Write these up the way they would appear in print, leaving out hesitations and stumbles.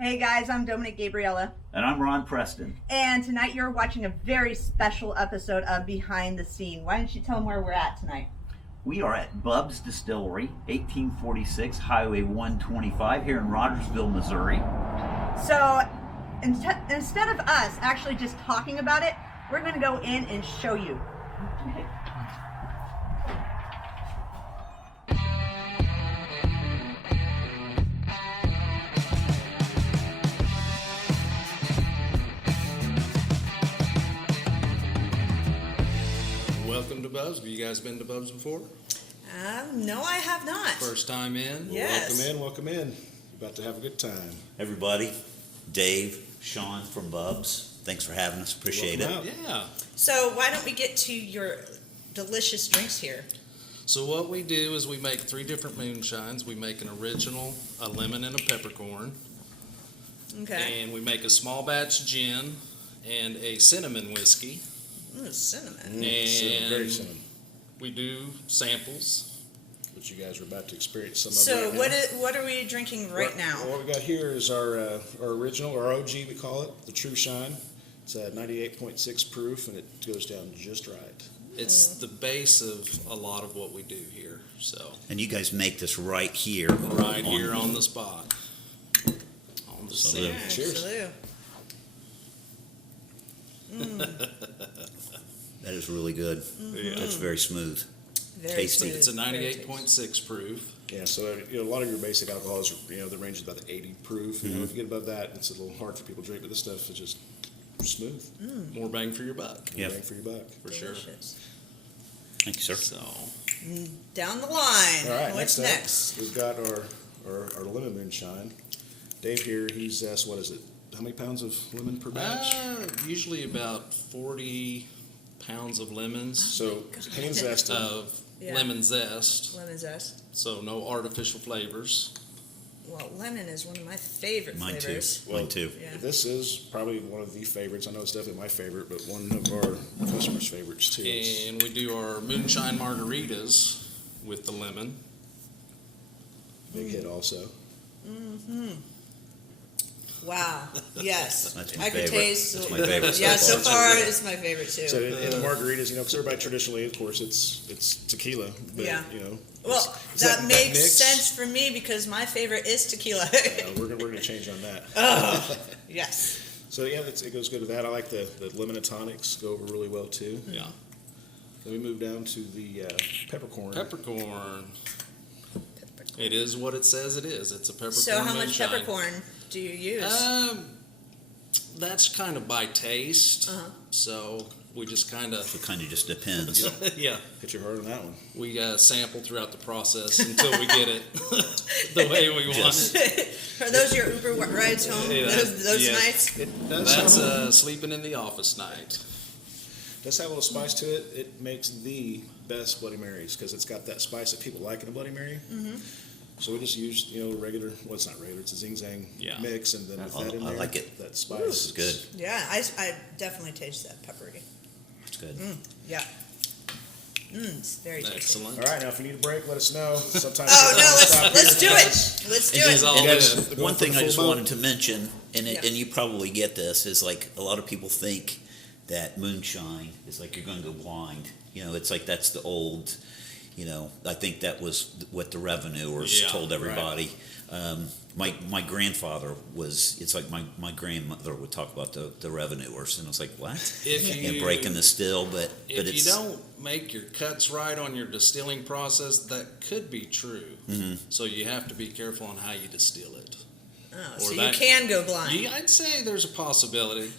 Hey guys, I'm Dominic Gabriella. And I'm Ron Preston. And tonight you're watching a very special episode of Behind the Scene. Why don't you tell them where we're at tonight? We are at Bub's Distillery, 1846 Highway 125 here in Rogersville, Missouri. So instead of us actually just talking about it, we're going to go in and show you. Welcome to Bub's. Have you guys been to Bub's before? No, I have not. First time in? Yes. Welcome in. About to have a good time. Everybody, Dave, Sean from Bub's, thanks for having us. Appreciate it. Welcome out. Yeah. So why don't we get to your delicious drinks here? So what we do is we make 3 different moonshines. We make an original, a lemon, and a peppercorn. Okay. And we make a small batch gin and a cinnamon whiskey. Ooh, cinnamon. And Very cinnamon, we do samples. which you guys are about to experience some of. So right what are we drinking right now? Well, what we got here is our original, or OG we call it, the True Shine. It's 98.6 proof, and it goes down just right. It's the base of a lot of what we do here. So And you guys make this right here. right here on the spot. On the Salute. scene. Cheers. Salute. That is really good. Yeah. That's very smooth. Very Tasty. smooth. It's a Very tasty. 98.6 proof. Yeah, so a lot of your basic alcohols, the range is about 80 proof. If you get above that, it's a little hard for people to drink. But this stuff is just smooth. More bang for your buck. Yeah. Bang for your buck. For sure. Delicious. Thank you, sir. So, Down the line. All right, What's up, next? We've got our lemon moonshine. Dave here, he's what is it? How many pounds of lemon per batch? usually about 40 pounds of lemons So hand zest. of Yeah. lemon zest. Lemon zest. So no artificial flavors. Well, lemon is one of my favorite Mine too. flavors. Mine too. Yeah. This is probably one of the favorites. I know it's definitely my favorite, but one of our customers' favorites too. It's And we do our moonshine margaritas with the lemon. a big hit also. Wow. Yes. That's my I could favorite. taste. That's my favorite Yeah, so so far. far it's my favorite too. So in the margaritas, because everybody traditionally, of course, it's tequila. But, Yeah. it's- Well, it's that makes mix. sense for me because my favorite is tequila. We're gonna change on that. Yes. So yeah, it goes good with that. I like the lemon and tonics go over really well too. Yeah. Then we move down to the peppercorn. Peppercorn. It is what it says it is. It's a peppercorn So how much moonshine. peppercorn do you use? That's kind of by taste. Uh-huh. So we just kind of, It kind of just depends. yeah, Hit you hard on that one. we sample throughout the process until we get it the way we want it. Are those your Uber rides home? Yeah, those yeah. nights? It does That's have, sleeping in the office night. does have a little spice to it. It makes the best Bloody Marys because it's got that spice that people like in a Bloody Mary. Mm-hmm. So we just used regular. Well, it's not regular. It's a Zing Zang Yeah. mix, and then with I that in there, like it. That spice This is good. Yeah, I definitely taste that peppery. It's good. Yeah. It's very tasty. Excellent. All right, now if you need a break, let us know. Sometimes Oh no, stop let's here do because it. Let's do It is it. all And good. Going one for thing the I just full wanted to mention, and Yeah. and you probably get this, is like a lot of people think that moonshine is like you're going to go blind. It's like that's the old. I think that was what the revenuers Yeah, told right. everybody. My grandfather was. It's like my grandmother would talk about the revenuers, and I was like, what? If you And breaking the still, but If it's you don't make your cuts right on your distilling process, that could be true. Mhm. So you have to be careful on how you distill it. Oh, Or so you that- can go blind. Yeah, I'd say there's a possibility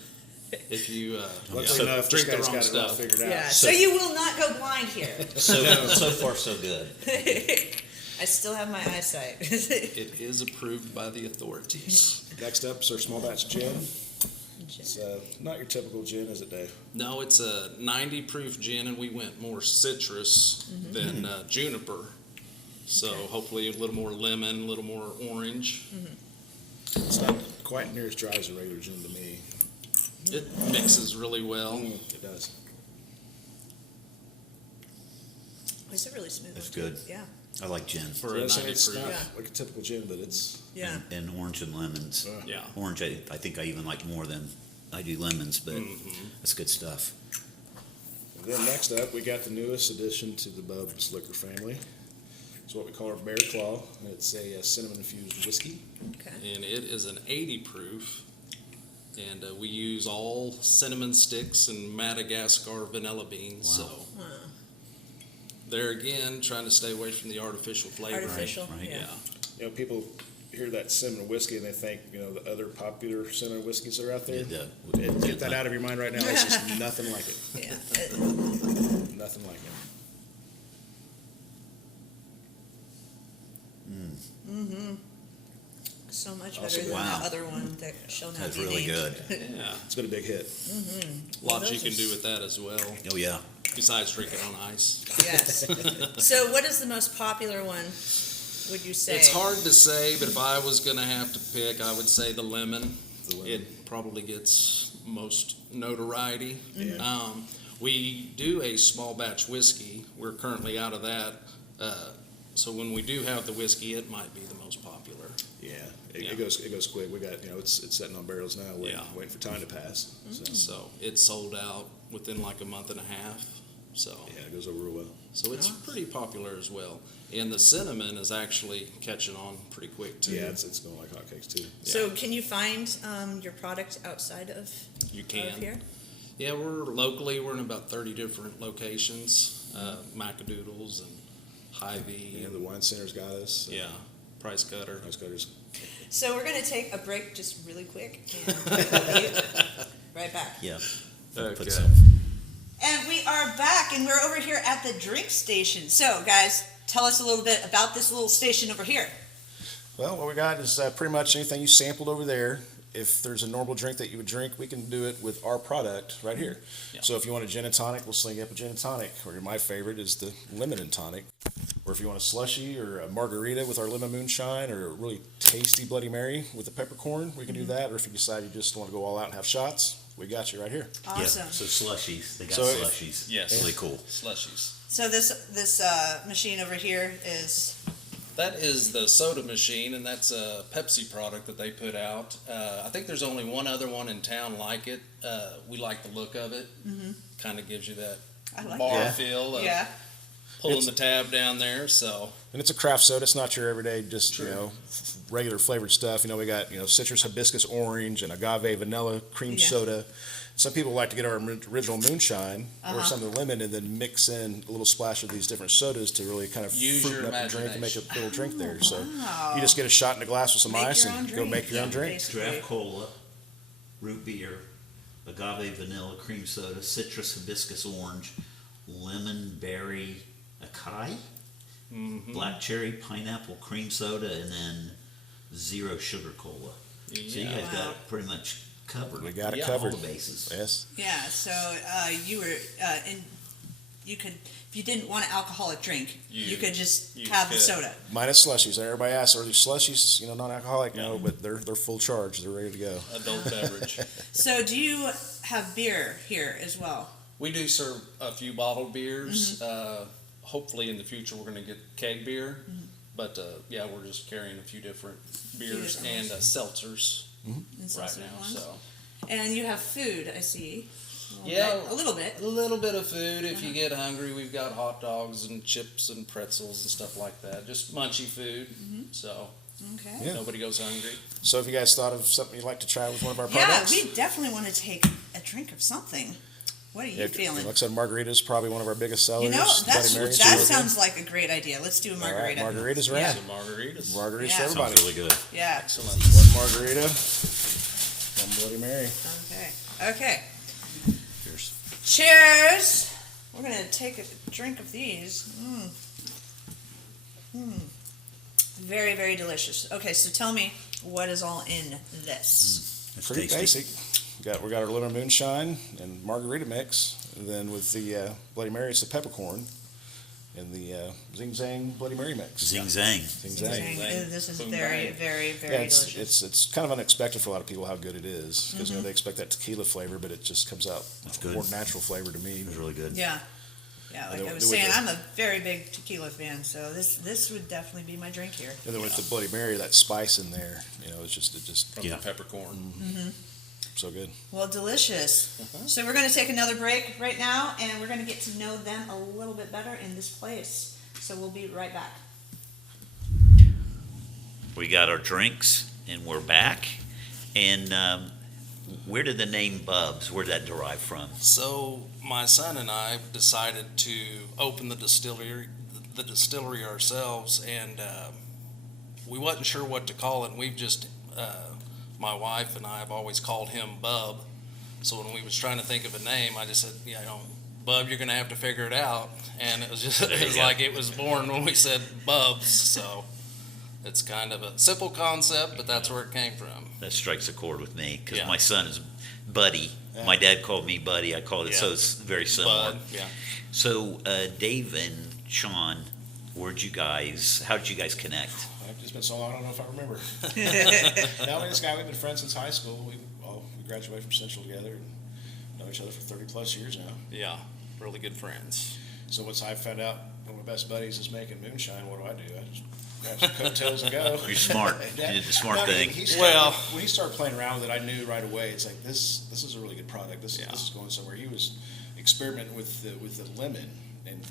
if you luckily enough, this drink the guy's wrong got it all stuff. figured out. Yeah. So- So you will not go blind here. so far so good. I still have my eyesight. It is approved by the authorities. Next up is our small batch gin. It's not your typical gin, is it, Dave? No, it's a 90 proof gin, and we went more citrus than juniper. So Okay. hopefully a little more lemon, a little more orange. It's not quite near as dry as a regular gin to me. It mixes really well. It does. It's a really smooth That's one, too. good. Yeah. I like gin. for a It's 90 it's proof. not Yeah. like a typical gin, but it's Yeah. And orange and lemons. Yeah. Orange, I think I even like more than I do lemons, but that's good stuff. And then next up, we got the newest addition to the Bub's liquor family. It's what we call our Bear Claw. It's a cinnamon infused whiskey. Okay. And it is an 80 proof. And we use all cinnamon sticks and Madagascar vanilla beans. Wow. So there again, trying to stay away from the artificial flavor. Artificial, right, yeah. Yeah. You know, people hear that cinnamon whiskey and they think, you know, the other popular cinnamon whiskeys that are out there. Get that out of your mind right now. It's just nothing like it. Yeah. Nothing like it. So much Also better than Wow. the other one that shall not That's be really named. good. Yeah. It's been a big hit. Lots those you can are do with that as well, Oh, yeah. besides drinking on ice. Yes. So what is the most popular one, would you say? It's hard to say, but if I was going to have to pick, I would say the lemon. The lemon. It probably gets most notoriety. Yeah. We do a small batch whiskey. We're currently out of that. So when we do have the whiskey, it might be the most popular. Yeah. Yeah. It goes quick. We got, you know, it's sitting on barrels now, waiting for time to pass. So, So it's sold out within like a month and a half. So yeah, it goes over real well. so it's pretty popular as well. And the cinnamon is actually catching on pretty quick too. Yeah, it's going like hotcakes too. So can you find your product outside of, You of can. here? Yeah, we're in about 30 different locations, Macadoodles and Hy-Vee. Yeah, the wine center's got us. Yeah, Price Cutter. Price Cutters. So we're going to take a break just really quick and we'll be right back. Yeah. Okay. Put some. And we are back, and we're over here at the drink station. So, guys, tell us a little bit about this little station over here. Well, what we got is pretty much anything you sampled over there. If there's a normal drink that you would drink, we can do it with our product right here. Yeah. So if you want a gin and tonic, we'll sling you up a gin and tonic. Or my favorite is the lemon and tonic. Or if you want a slushy or a margarita with our lemon moonshine, or a really tasty Bloody Mary with the peppercorn, we can do that. Or if you decide you just want to go all out and have shots, we got you right here. Awesome. Yeah, so slushies. They got So if- slushies. Yes. Really cool. Slushies. So this machine over here is That is the soda machine, and that's a Pepsi product that they put out. I think there's only one other one in town like it. We like the look of it. Kind of gives you that I like bar that. feel of yeah. pulling It's- the tab down there. So And it's a craft soda. It's not your everyday, just, you know, regular flavored stuff. You know, we got, you know, citrus hibiscus orange and agave vanilla cream Yeah. soda. Some people like to get our original moonshine or some of the lemon and then mix in a little splash of these different sodas to really kind of Use fruiten your up the drink and make a imagination. little drink there. So Wow. you just get a shot in a glass with some Make ice your own and go drink. make your own Yeah, drink. basically. Draft cola, root beer, agave vanilla cream soda, citrus hibiscus orange, lemon berry acai, black cherry pineapple cream soda, and then zero sugar cola. So you Yeah. guys got it pretty much covered. We got it Yeah, covered. All the bases. Yes. Yeah. So you were you could, if you didn't want an alcoholic drink, you could just you have the could. soda. Minus slushies. Everybody asks, are these slushies, you know, non-alcoholic? No, but they're full charge. They're ready to go. adult beverage. So do you have beer here as well? We do serve a few bottled beers. Hopefully in the future we're going to get keg beer. But yeah, we're just carrying a few different beers different and seltzers And right some now. ones? So And you have food, I see. yeah, A little bit. a little bit of food if you get hungry. We've got hot dogs and chips and pretzels and stuff like that. Just munchy food. So Okay. Yeah. nobody goes hungry. So if you guys thought of something you'd like to try with one of our Yeah, products. we definitely want to take a drink of something. What are you Yeah, feeling? like I said, margarita is probably one of our biggest sellers. You know, Bloody Mary's that really good. sounds like a great idea. Let's do a All right, margarita. margaritas are Yeah. in. So margaritas. Margaritas Yeah. for Sounds everybody. really good. Yeah. Excellent. One margarita, one Bloody Mary. Okay. Okay. Cheers. Cheers. We're gonna take a drink of these. Very, very delicious. Okay, so tell me what is all in this. That's Pretty tasty. basic. We got our lemon moonshine and margarita mix. And then with the Bloody Mary, it's the peppercorn. And the Zing Zang Bloody Mary mix. Zing zang. Zing Zing Zang. zang. This is Boom, very, bang. very, very Yeah, delicious. it's kind of unexpected for a lot of people how good it is. Because, you know, they expect that tequila flavor, but it just comes out That's good. more natural flavor to me. It was really good. Yeah. Yeah, And like then I was with saying, the- I'm a very big tequila fan, so this would definitely be my drink here. And then with the Bloody Mary, that spice in there, it just From the peppercorn. so good. Well, delicious. So we're going to take another break right now, and we're going to get to know them a little bit better in this place. So we'll be right back. We got our drinks, and we're back. And where did the name Bubs, where did that derive from? So my son and I decided to open the distillery ourselves, and we wasn't sure what to call it. And we've just, my wife and I have always called him Bub. So when we was trying to think of a name, I just said, Bub, you're gonna have to figure it out. And it was just, it was like it was born when we said Bubs. So it's kind of a simple concept, but that's where it came from. That strikes a chord with me, because Yeah. my son is Buddy. Yeah. My dad called me Buddy. I called it, Yeah. so it's very similar. Bud, yeah. So Dave and Sean, how did you guys connect? It's just been so long, I don't know if I remember. No, this guy, we've been friends since high school. We graduated from Central together and know each other for 30 plus years now. Yeah, really good friends. So once I found out one of my best buddies is making moonshine, what do? I just grab some coattails and go. You're smart. Yeah. You did the smart No, thing. When he started playing around with it, I knew right away. It's like this is a really good product. This is going somewhere. He was experimenting with the lemon, and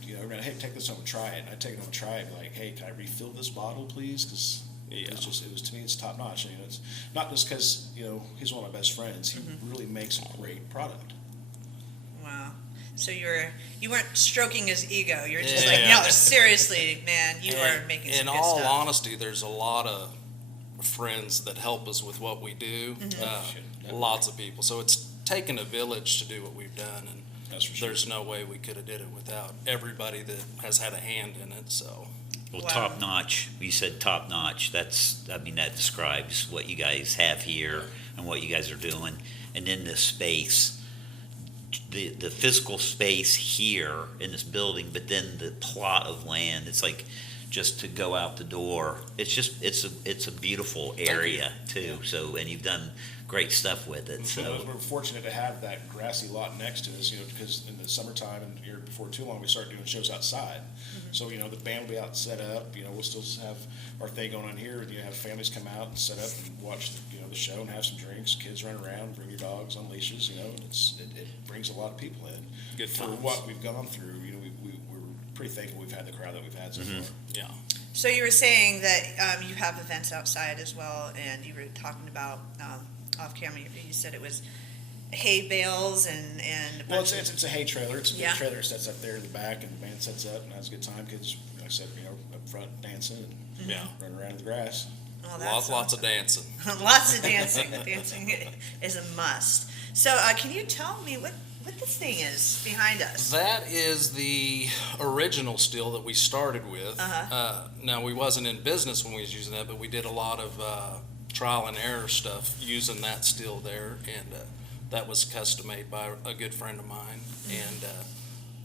hey, take this home and try it. And I take it home and try it. Like, hey, can I refill this bottle, please? Because it was to me, it's top notch. It's not just because he's one of my best friends. He really makes a great product. Wow. So you weren't stroking his ego. You're just Yeah. like, no, seriously, man, you are making some In good all stuff. honesty, there's a lot of friends that help us with what we do. Lots of people. So it's taken a village to do what we've done, and That's for sure. there's no way we could have did it without everybody that has had a hand in it. So Well, Wow. top notch. You said top notch. That describes what you guys have here and what you guys are doing. And then the space, the physical space here in this building, but then the plot of land. It's like just to go out the door. It's a beautiful area too. So, and you've done great stuff with it. So We're fortunate to have that grassy lot next to us, because in the summertime and here before too long, we start doing shows outside. So, the band will be out set up, we'll still have our thing going on here, and have families come out and set up and watch the show and have some drinks, kids run around, bring your dogs on leashes, it brings a lot of people in. Good For times. what we've gone through, we're pretty thankful we've had the crowd that we've had so far. yeah. So you were saying that you have events outside as well, and you were talking about off camera. You said it was hay bales and a Well, bunch it's a hay trailer. It's a big Yeah. trailer that sets up there in the back, and the band sets up and has a good time. Kids, like I said, up front dancing and Yeah. running around in the grass. Oh, that's Lots of dancing. lots of dancing. Dancing is a must. So can you tell me what this thing is behind us? That is the original still that we started with. Now, we wasn't in business when we was using that, but we did a lot of trial and error stuff using that still there, and that was custom made by a good friend of mine. And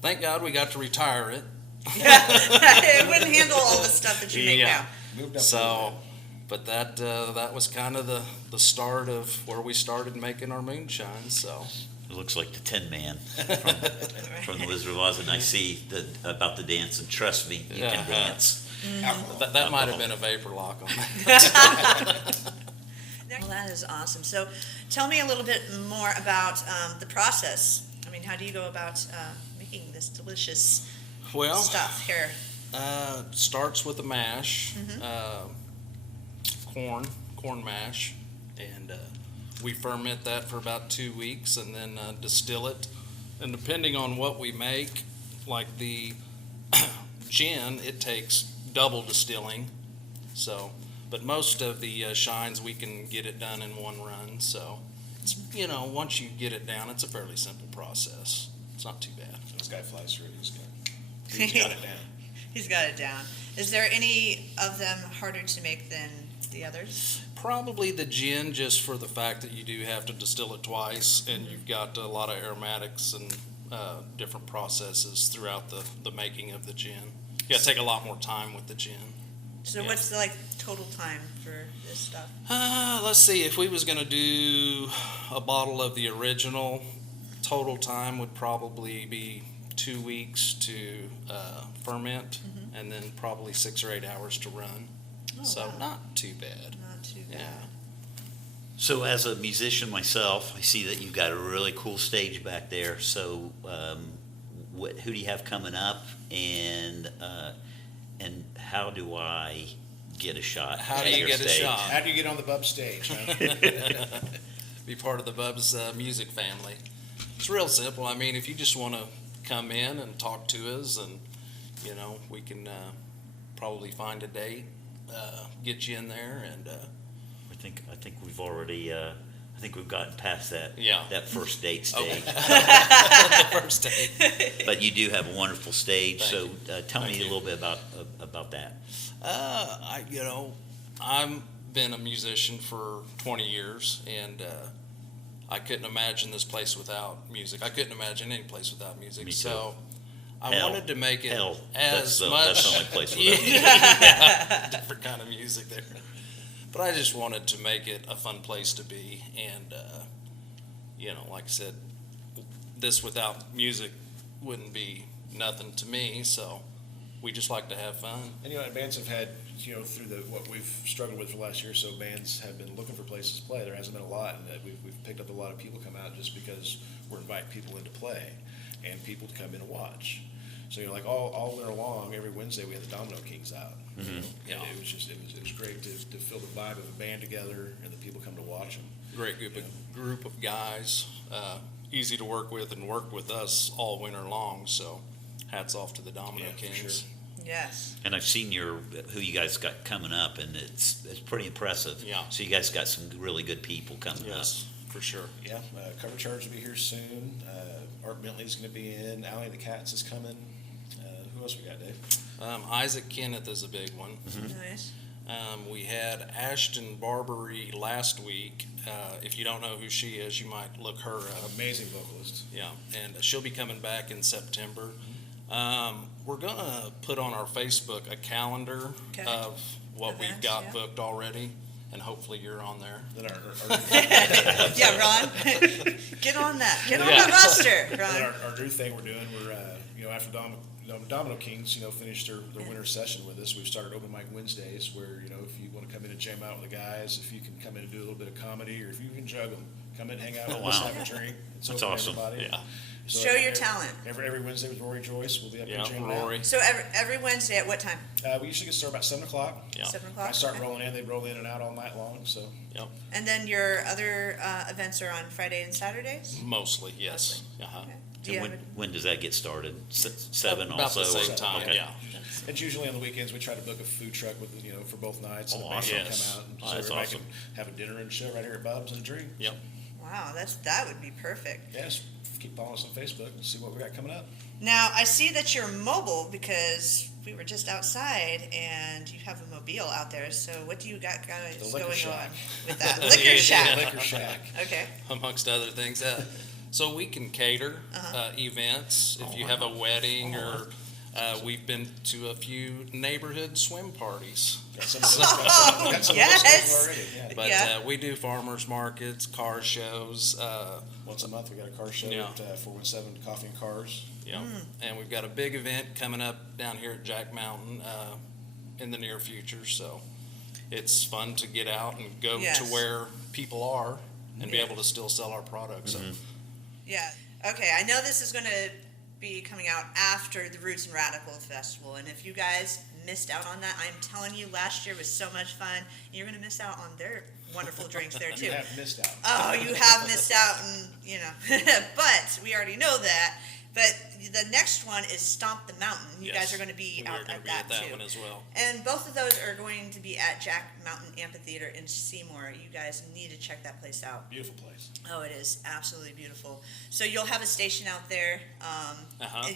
thank God we got to retire it. It wouldn't handle all the stuff that you make now. Moved up a little So, but that was kind of the start of where we started making our moonshine. So it looks like the Tin Man from the Wizard of Oz, and I see about the dance. And trust me, you can dance. bit. Alcohol. that might have been a vapor lock on that. Well, that is awesome. So tell me a little bit more about the process. I mean, how do you go about making this delicious Well, stuff here? starts with a mash, corn mash, and we ferment that for about 2 weeks and then distill it. And depending on what we make, like the gin, it takes double distilling. So, but most of the shines we can get it done in one run. So, it's, once you get it down, it's a fairly simple process. It's not too bad. This guy flies through it. He's got it down. He's got it down. Is there any of them harder to make than the others? Probably the gin, just for the fact that you do have to distill it twice, and you've got a lot of aromatics and different processes throughout the making of the gin. You got to take a lot more time with the gin. So Yeah. what's the total time for this stuff? Let's see, if we was going to do a bottle of the original, total time would probably be 2 weeks to ferment, and then probably 6 or 8 hours to run. Oh, So wow. not too bad. Not too bad. Yeah. So as a musician myself, I see that you've got a really cool stage back there. So who do you have coming up, and how do I get a shot? How at do you your get a stage? shot? How do you get on the Bub stage, huh? Be part of the Bub's music family. It's real simple. I mean, if you just want to come in and talk to us, and we can probably find a date, get you in there, and I think we've already. I think we've gotten past that. Yeah. That first date stage. the first date. But you do have a wonderful stage. Thank so tell Thank me you. a little bit about that. I've been a musician for 20 years, and I couldn't imagine this place without music. I couldn't imagine any place without music. Me too. So I Hell. wanted to make it Hell, as that's the much. only place without Yeah, different kind of music there. But I just wanted to make it a fun place to be, and like I said, this without music wouldn't be nothing to me. So we just like to have fun. And bands have had, through what we've struggled with for the last year or so, bands have been looking for places to play. There hasn't been a lot, and that we've picked up a lot of people come out just because we're inviting people in to play and people to come in and watch. So like all winter long, every Wednesday we had the Domino Kings out. Yeah. And it was great to feel the vibe of a band together and the people come to watch them. Great group of guys, easy to work with, and worked with us all winter long. So hats off to the Domino Yeah, for Kings. sure. Yes. And I've seen who you guys got coming up, and it's pretty impressive. Yeah. So you guys got some really good people coming Yes, for sure. Yeah, Cover Charge will be here soon. Art Bentley's going to be in. Alley of the Cats is coming. Who else we got, Dave? Isaac Kenneth is a big one. Nice. We had Ashton Barbary last week. If you don't know who she is, you might look her up. Amazing vocalist. Yeah, and she'll be coming back in September. We're going to put on our Facebook a calendar Okay. of what we've Events, got yeah. booked already, and hopefully you're on there. Then Yeah, Ron, get on that. Get on Yeah. that roster, then Ron. our new thing we're doing, we're after Domino Kings, finished their winter session with us. We've started open mic Wednesdays, where if you want to come in and jam out with the guys, if you can come in and do a little bit of comedy, or if you can juggle, come in, hang out, with us, wow. have a drink. It's That's open to awesome. everybody. Yeah. So Show your talent. Every Wednesday with Rory Joyce, we'll be up Yeah, and jamming Rory. So every Wednesday at what time? out. We usually get started about 7:00. Yeah. 7 o'clock. I start Okay. rolling in. They roll in and out all night long. So Yep. And then your other events are on Friday and Saturdays. Mostly, yes. Uh-huh. Okay. Do you up. And have when does that get started? 7 About also? the same or- time, okay. yeah. it's usually on the weekends. We try to book a food truck with for both nights. And Oh, the band awesome. can Yes. come out, and Oh, so that's everybody awesome. can have a dinner and chill right here at Bub's and a drink. Yep. Wow, that would be perfect. Yes, keep following us on Facebook and see what we got coming up. Now I see that you're mobile because we were just outside and you have a mobile out there. So what do you got guys The liquor going shack. on with that liquor Yeah. shack? Liquor Shack. Okay. Amongst other things. So we can cater events. If you have a wedding, or we've been to a few neighborhood swim parties. Got some of those, got some Yes. of those things already. Yeah. But Yeah. we do farmers markets, car shows. Once a month, we got a car show Yeah. at 417 Coffee and Cars. Yeah, and we've got a big event coming up down here at Jack Mountain in the near future. So it's fun to get out and go Yes. to where people are and be Yeah. able to still sell our products. So Yeah. Okay. I know this is going to be coming out after the Roots and Radical Festival, and if you guys missed out on that, I'm telling you, last year was so much fun. You're going to miss out on their wonderful drinks there too. You have missed out. Oh, you have missed out, and but we already know that. But the next one is Stomp the Mountain. You guys Yes, are going to be we out are gonna at be that, at that too. one as well. And both of those are going to be at Jack Mountain Amphitheater in Seymour. You guys need to check that place out. Beautiful place. Oh, it is absolutely beautiful. So you'll have a station out there,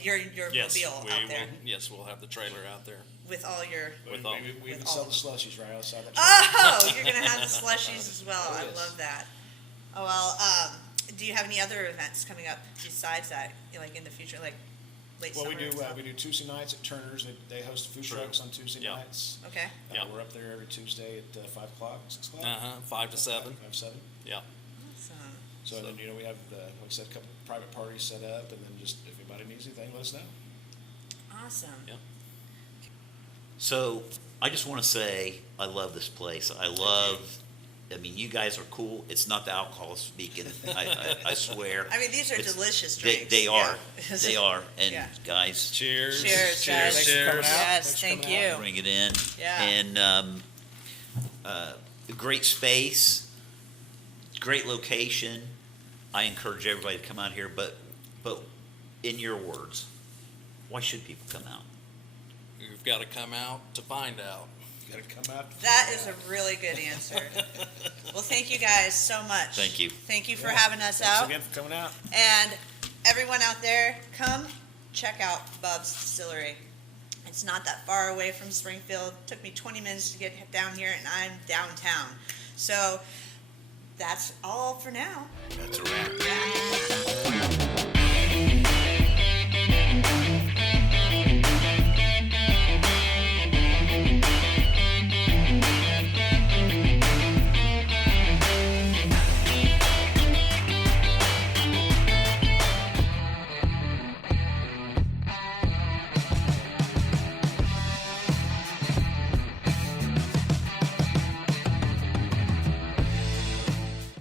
your Yes, mobile we out there will. Yes, we'll have the trailer out there. with all your. With all- We even with sell all- the slushies right outside that. Oh, you're gonna have the slushies as well. Oh, I yes. love that. Oh well, do you have any other events coming up besides that, like in the future, like late Well, summer? we or do something? Tuesday nights at Turner's. They host food True. trucks on Tuesday Yeah. nights. Okay. Yeah. We're up there every Tuesday at 5 o'clock, 6 o'clock. 5 to 7. 5, 7. Yeah. So, So then, we have, like I said, a couple private parties set up, and then just if anybody needs anything, let us know. Awesome. Yep. So I just want to say I love this place. I mean, you guys are cool. It's not the alcohol speaking. I swear. I mean, these are It's- delicious drinks. They are. Yeah. They are. And Yeah. guys, Cheers. Cheers, guys. Thanks for coming out. Yes, Thanks for thank coming you. out. bring it in. Yeah. And great space, great location. I encourage everybody to come out here. But in your words, why should people come out? You've got to come out to find out. You gotta come out. That is a really good answer. Well, thank you guys so much. Thank you. Thank you for having us Thanks out. again for coming out. And everyone out there, come check out Bub's Distillery. It's not that far away from Springfield. Took me 20 minutes to get down here, and I'm downtown. So that's all for now. That's a wrap. Yeah.